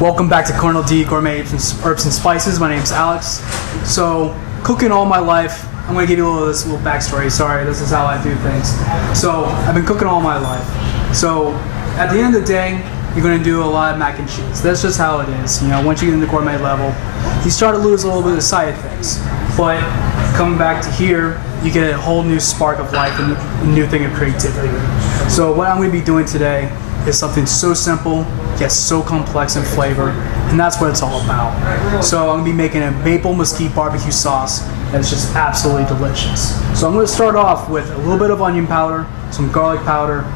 Welcome back to Colonel D Gourmet Herbs and Spices. My name's Alex. So, cooking all my life. I'm going to give you a little backstory. Sorry, this is how I do things. So, I've been cooking all my life. So, at the end of the day, you're going to do a lot of mac and cheese. That's just how it is. You know, once you get into the gourmet level, you start to lose a little bit of the side of things. But coming back to here, you get a whole new spark of life and a new thing of creativity. So, what I'm going to be doing today is something so simple yet so complex in flavor, and that's what it's all about. So I'm going to be making a maple mesquite barbecue sauce that's just absolutely delicious. So I'm going to start off with a little bit of onion powder, some garlic powder,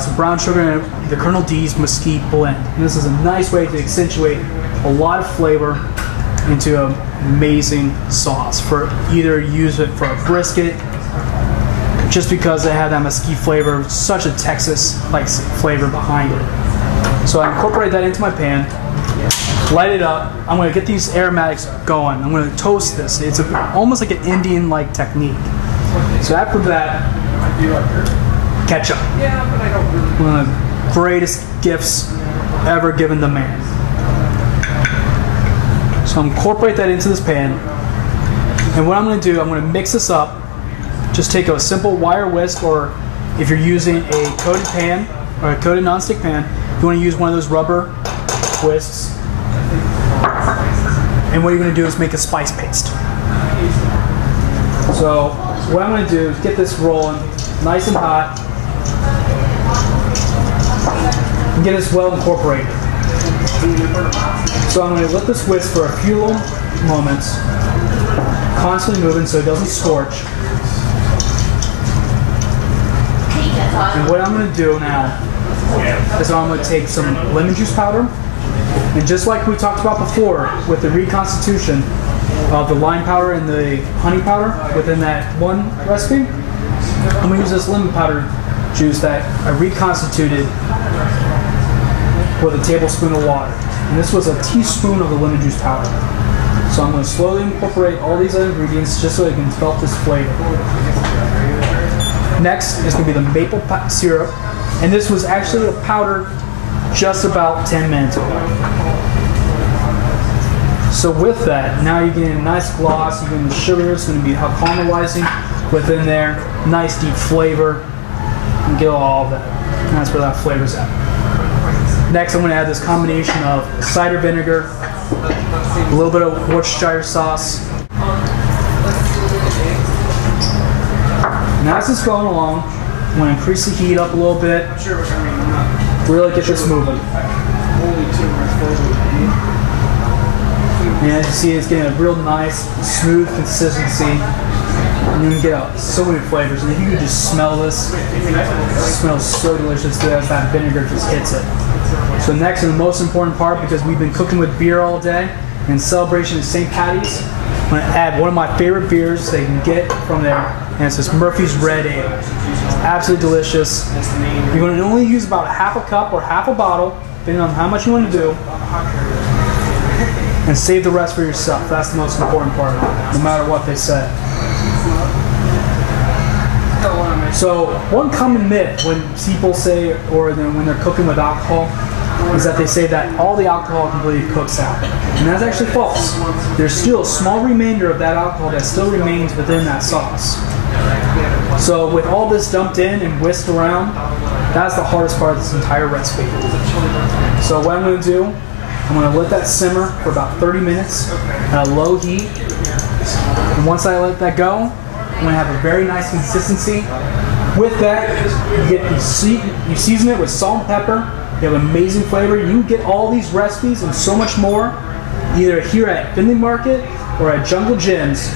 some brown sugar, and the Colonel D's mesquite blend. And this is a nice way to accentuate a lot of flavor into an amazing sauce. For either use it for a brisket, just because they have that mesquite flavor, such a Texas-like flavor behind it. So I incorporate that into my pan, light it up. I'm going to get these aromatics going. I'm going to toast this. It's almost like an Indian-like technique. So after that, ketchup. One of the greatest gifts ever given to man. So I'm incorporate that into this pan. And what I'm going to do, I'm going to mix this up. Just take a simple wire whisk, or if you're using a coated pan or a coated nonstick pan, you want to use one of those rubber whisks. And what you're going to do is make a spice paste. So what I'm going to do is get this rolling nice and hot and get this well incorporated. So I'm going to let this whisk for a few little moments, constantly moving so it doesn't scorch. And what I'm going to do now is I'm going to take some lemon juice powder, and just like we talked about before with the reconstitution of the lime powder and the honey powder within that one recipe, I'm going to use this lemon powder juice that I reconstituted with a tablespoon of water. And this was a teaspoon of the lemon juice powder. So I'm going to slowly incorporate all these other ingredients just so I can develop this flavor. Next is going to be the maple syrup, and this was actually a powder just about 10 minutes ago. So with that, now you're getting a nice gloss, you're getting the sugar, it's going to be caramelizing within there, nice deep flavor, and get all of that. And that's where that flavor's at. Next, I'm going to add this combination of cider vinegar, a little bit of Worcestershire sauce. And as it's going along, I'm going to increase the heat up a little bit, really get this moving. And as you see, it's getting a real nice, smooth consistency. And you can get so many flavors. And if you could just smell this, it smells so delicious as that vinegar just hits it. So next, and the most important part, because we've been cooking with beer all day, in celebration of St. Patty's, I'm going to add one of my favorite beers that you can get from there, and it's this Murphy's Red Ale. It's absolutely delicious. You're going to only use about half a cup or half a bottle, depending on how much you want to do, and save the rest for yourself. That's the most important part, no matter what they say. So one common myth when people say, or when they're cooking with alcohol, is that they say that all the alcohol completely cooks out. And that's actually false. There's still a small remainder of that alcohol that still remains within that sauce. So with all this dumped in and whisked around, that's the hardest part of this entire recipe. So what I'm going to do, I'm going to let that simmer for about 30 minutes at a low heat. And once I let that go, I'm going to have a very nice consistency. With that, you season it with salt and pepper. You have amazing flavor. You can get all these recipes and so much more either here at Findlay Market or at Jungle Gyms,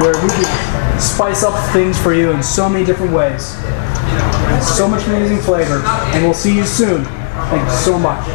where we can spice up things for you in so many different ways. And so much amazing flavor. And we'll see you soon. Thank you so much.